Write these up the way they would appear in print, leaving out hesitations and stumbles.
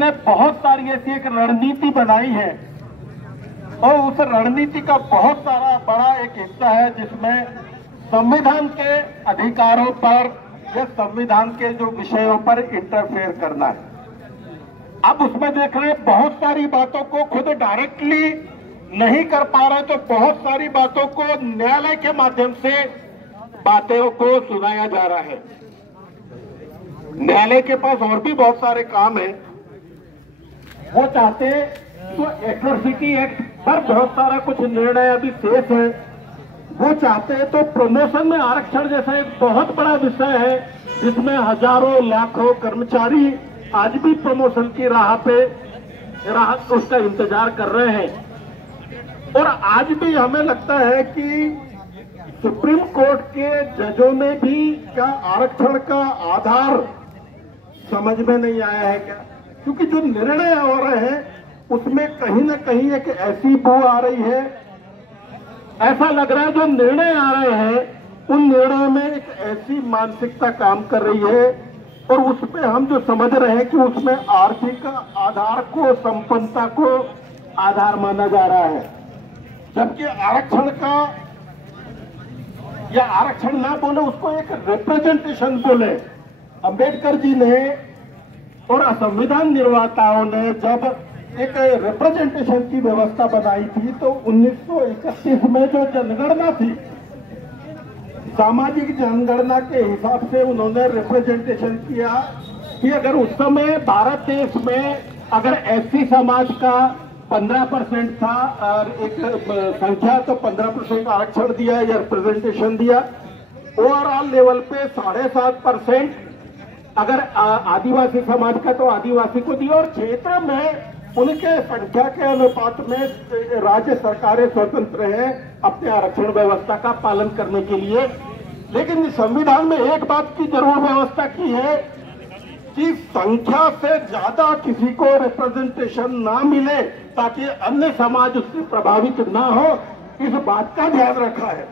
ने बहुत सारी ऐसी एक रणनीति बनाई है और उस रणनीति का बहुत सारा बड़ा एक हिस्सा है जिसमें संविधान के अधिकारों पर या संविधान के जो विषयों पर इंटरफेयर करना है। अब उसमें देख रहे हैं बहुत सारी बातों को खुद डायरेक्टली नहीं कर पा रहे, तो बहुत सारी बातों को न्यायालय के माध्यम से बातों को सुनाया जा रहा है। न्यायालय के पास और भी बहुत सारे काम है। वो चाहते हैं तो एट्रोसिटी एक्ट पर बहुत सारा कुछ निर्णय अभी शेष है। वो चाहते हैं तो प्रमोशन में आरक्षण जैसा एक बहुत बड़ा विषय है जिसमें हजारों लाखों कर्मचारी आज भी प्रमोशन की राह उसका इंतजार कर रहे हैं। और आज भी हमें लगता है कि सुप्रीम कोर्ट के जजों ने भी क्या आरक्षण का आधार समझ में नहीं आया है क्या, क्योंकि जो निर्णय हो रहे हैं उसमें कहीं ना कहीं एक ऐसी बू आ रही है, ऐसा लग रहा है जो निर्णय आ रहे हैं उन निर्णयों में एक ऐसी मानसिकता काम कर रही है और उसमें हम जो समझ रहे हैं कि उसमें आर्थिक आधार को, संपन्नता को आधार माना जा रहा है, जबकि आरक्षण का या आरक्षण ना बोले उसको एक रिप्रेजेंटेशन बोले। अंबेडकर जी ने और संविधान निर्माताओं ने जब एक रिप्रेजेंटेशन की व्यवस्था बनाई थी तो 1931 में जो जनगणना थी, सामाजिक जनगणना के हिसाब से उन्होंने रिप्रेजेंटेशन किया कि अगर उस समय भारत देश में अगर एससी समाज का 15% था और एक संख्या तो 15% आरक्षण दिया या रिप्रेजेंटेशन दिया, ओवरऑल लेवल पे 7.5% अगर आदिवासी समाज का तो आदिवासी को दिया और क्षेत्र में उनके संख्या के अनुपात में राज्य सरकारें स्वतंत्र हैं अपने आरक्षण व्यवस्था का पालन करने के लिए। लेकिन संविधान में एक बात की जरूर व्यवस्था की है कि संख्या से ज्यादा किसी को रिप्रेजेंटेशन ना मिले ताकि अन्य समाज उससे प्रभावित ना हो, इस बात का ध्यान रखा है।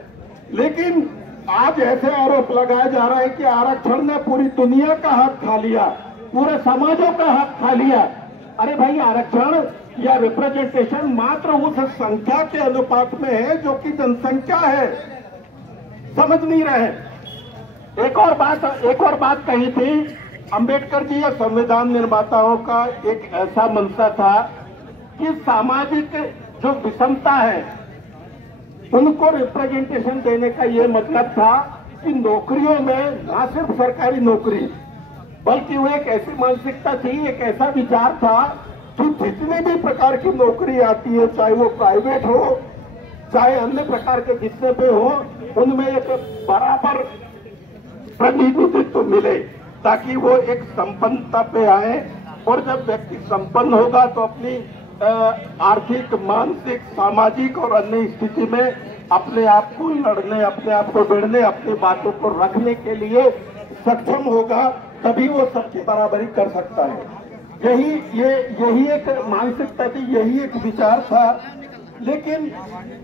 लेकिन आज ऐसे आरोप लगाया जा रहा है कि आरक्षण ने पूरी दुनिया का हक खा लिया, पूरे समाजों का हक खा लिया। अरे भाई, आरक्षण या रिप्रेजेंटेशन मात्र उस संख्या के अनुपात में है जो कि जनसंख्या है, समझ नहीं रहे। एक और बात कही थी अंबेडकर जी या संविधान निर्माताओं का एक ऐसा मंशा था कि सामाजिक जो विषमता है उनको रिप्रेजेंटेशन देने का ये मतलब था कि नौकरियों में न सिर्फ सरकारी नौकरी बल्कि वो एक ऐसी मानसिकता थी, एक ऐसा विचार था कि जितने भी प्रकार की नौकरी आती है, चाहे वो प्राइवेट हो चाहे अन्य प्रकार के जितने पे हो, उनमें एक बराबर प्रतिनिधित्व मिले ताकि वो एक संपन्नता पे आए। और जब व्यक्ति संपन्न होगा तो अपनी आर्थिक, मानसिक, सामाजिक और अन्य स्थिति में अपने आप को लड़ने, अपने आप को भिड़ने, अपनी बातों को रखने के लिए सक्षम होगा, तभी वो सबकी बराबरी कर सकता है। यही एक मानसिकता थी, यही एक विचार था। लेकिन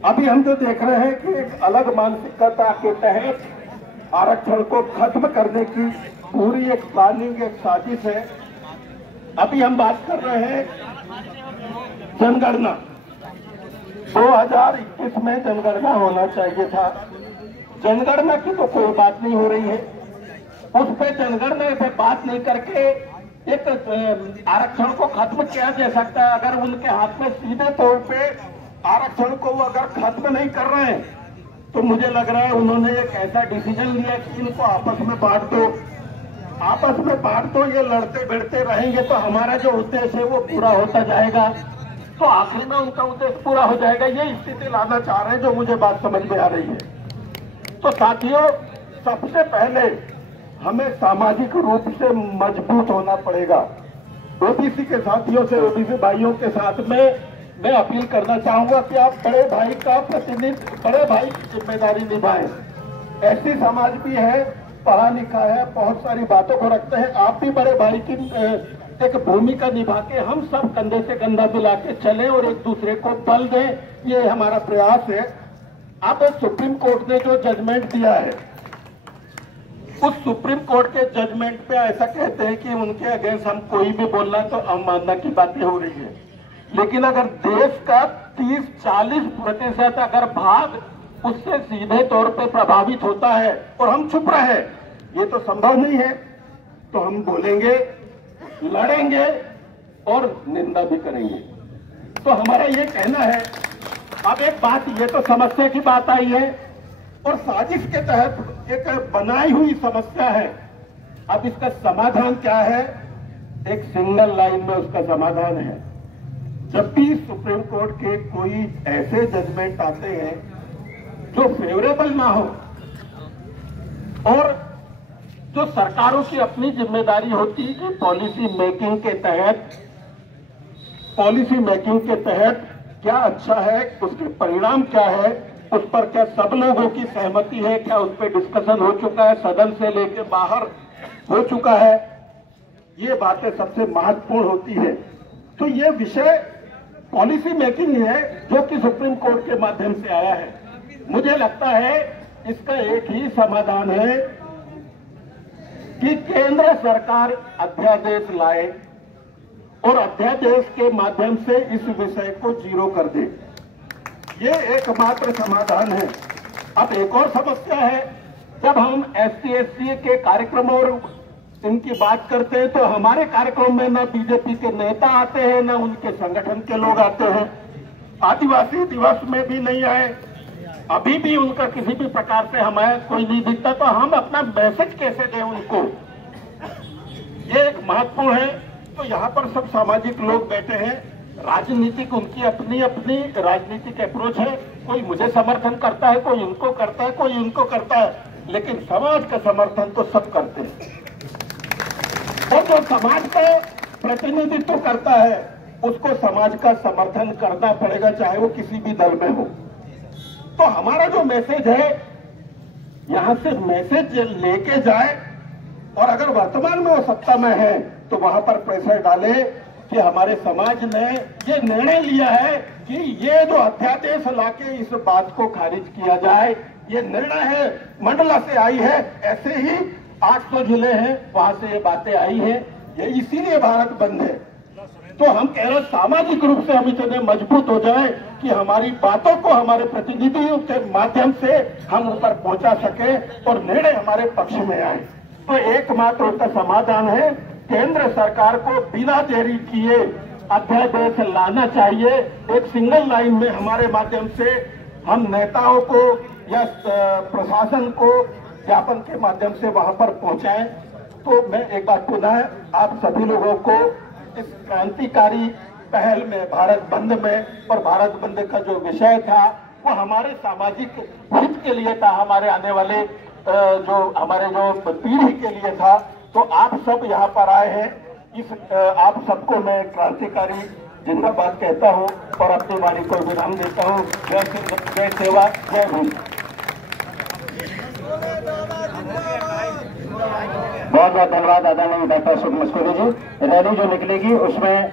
अभी हम जो देख रहे हैं कि एक अलग मानसिकता के तहत आरक्षण को खत्म करने की पूरी एक प्लानिंग, एक साजिश है। अभी हम बात कर रहे हैं जनगणना। 2021 में जनगणना होना चाहिए था। जनगणना की तो कोई बात नहीं हो रही है, उस पर जनगणना पे बात नहीं करके एक आरक्षण को खत्म किया जा सकता है। अगर उनके हाथ में सीधे तौर पे आरक्षण को वो अगर खत्म नहीं कर रहे हैं तो मुझे लग रहा है उन्होंने एक ऐसा डिसीजन लिया कि इनको आपस में बांट दो, ये लड़ते भिड़ते रहेंगे तो हमारा जो उद्देश्य है वो पूरा होता जाएगा, तो आखिर में उनका उद्देश्य पूरा हो जाएगा। ये स्थिति लाना चाह रहे हैं, जो मुझे बात समझ में आ रही है। तो साथियों, सबसे पहले हमें सामाजिक रूप से मजबूत होना पड़ेगा। ओबीसी के साथियों से, ओबीसी भाइयों के साथ में मैं अपील करना चाहूंगा कि आप बड़े भाई का प्रतिनिधित्व, बड़े भाई की जिम्मेदारी निभाएं। ऐसी समाज भी है, पढ़ा लिखा है, बहुत सारी बातों को रखते हैं। आप भी बड़े भाई की एक भूमिका निभा के हम सब कंधे से कंधा मिला के चले और एक दूसरे को बल दें, ये हमारा प्रयास है। अब सुप्रीम कोर्ट ने जो जजमेंट दिया है उस सुप्रीम कोर्ट के जजमेंट पे ऐसा कहते हैं कि उनके अगेंस्ट हम कोई भी बोलना तो अवमानना की बातें हो रही है। लेकिन अगर देश का 30-40% अगर भाग उससे सीधे तौर पे प्रभावित होता है और हम चुप रहे, ये तो संभव नहीं है। तो हम बोलेंगे, लड़ेंगे और निंदा भी करेंगे। तो हमारा ये कहना है, अब एक बात, ये तो समस्या की बात आई है और साजिश के तहत एक बनाई हुई समस्या है। अब इसका समाधान क्या है? एक सिंगल लाइन में उसका समाधान है। जब भी सुप्रीम कोर्ट के कोई ऐसे जजमेंट आते हैं जो फेवरेबल ना हो और जो सरकारों की अपनी जिम्मेदारी होती है कि पॉलिसी मेकिंग के तहत क्या अच्छा है, उसके परिणाम क्या है, उस पर क्या सब लोगों की सहमति है, क्या उस पर डिस्कशन हो चुका है, सदन से लेके बाहर हो चुका है, ये बातें सबसे महत्वपूर्ण होती है। तो ये विषय पॉलिसी मेकिंग है जो कि सुप्रीम कोर्ट के माध्यम से आया है। मुझे लगता है इसका एक ही समाधान है कि केंद्र सरकार अध्यादेश लाए और अध्यादेश के माध्यम से इस विषय को जीरो कर दे। ये एकमात्र समाधान है। अब एक और समस्या है, जब हम SC/ST के कार्यक्रम और इनकी बात करते हैं तो हमारे कार्यक्रम में न बीजेपी के नेता आते हैं, न उनके संगठन के लोग आते हैं। आदिवासी दिवस में भी नहीं आए, अभी भी उनका किसी भी प्रकार से हमें कोई नहीं दिखता। तो हम अपना मैसेज कैसे दें उनको, ये एक महत्वपूर्ण है। तो यहाँ पर सब सामाजिक लोग बैठे हैं, राजनीतिक उनकी अपनी अपनी राजनीतिक अप्रोच है। कोई मुझे समर्थन करता है, कोई उनको करता है, कोई उनको करता है, लेकिन समाज का समर्थन तो सब करते हैं। और जो समाज का प्रतिनिधित्व करता है उसको समाज का समर्थन करना पड़ेगा, चाहे वो किसी भी दल में हो। तो हमारा जो मैसेज है, यहां से मैसेज लेके जाए और अगर वर्तमान में वो सत्ता में है तो वहां पर प्रेशर डाले कि हमारे समाज ने ये निर्णय लिया है कि ये जो अध्यादेश लाके इस बात को खारिज किया जाए, ये निर्णय है, मंडला से आई है, ऐसे ही 800 जिले हैं वहां से ये बातें आई हैं, ये इसीलिए भारत बंद है। तो हम कह रहे सामाजिक रूप से हम इतने मजबूत हो जाए कि हमारी बातों को हमारे प्रतिनिधियों के माध्यम से हम ऊपर पहुंचा सके और निर्णय हमारे पक्ष में आए। तो एकमात्र उसका समाधान है, केंद्र सरकार को बिना देरी किए अध्यादेश लाना चाहिए। एक सिंगल लाइन में हमारे माध्यम से हम नेताओं को या प्रशासन को ज्ञापन के माध्यम से वहां पर पहुंचाएं। तो मैं एक बार पुनः आप सभी लोगों को इस क्रांतिकारी पहल में, भारत बंद में, और भारत बंद का जो विषय था वो हमारे सामाजिक हित के लिए था, हमारे आने वाले जो हमारे जो पीढ़ी के लिए था। तो आप सब यहाँ पर आए हैं, आप सबको मैं क्रांतिकारी जिंदाबाद कहता हूँ और अपनी वाणी को विराम देता हूँ। जय सेवा, जय भीम। बहुत बहुत धन्यवाद आदरणीय डॉक्टर सुख मस्कोरी जी। रैली जो निकलेगी उसमें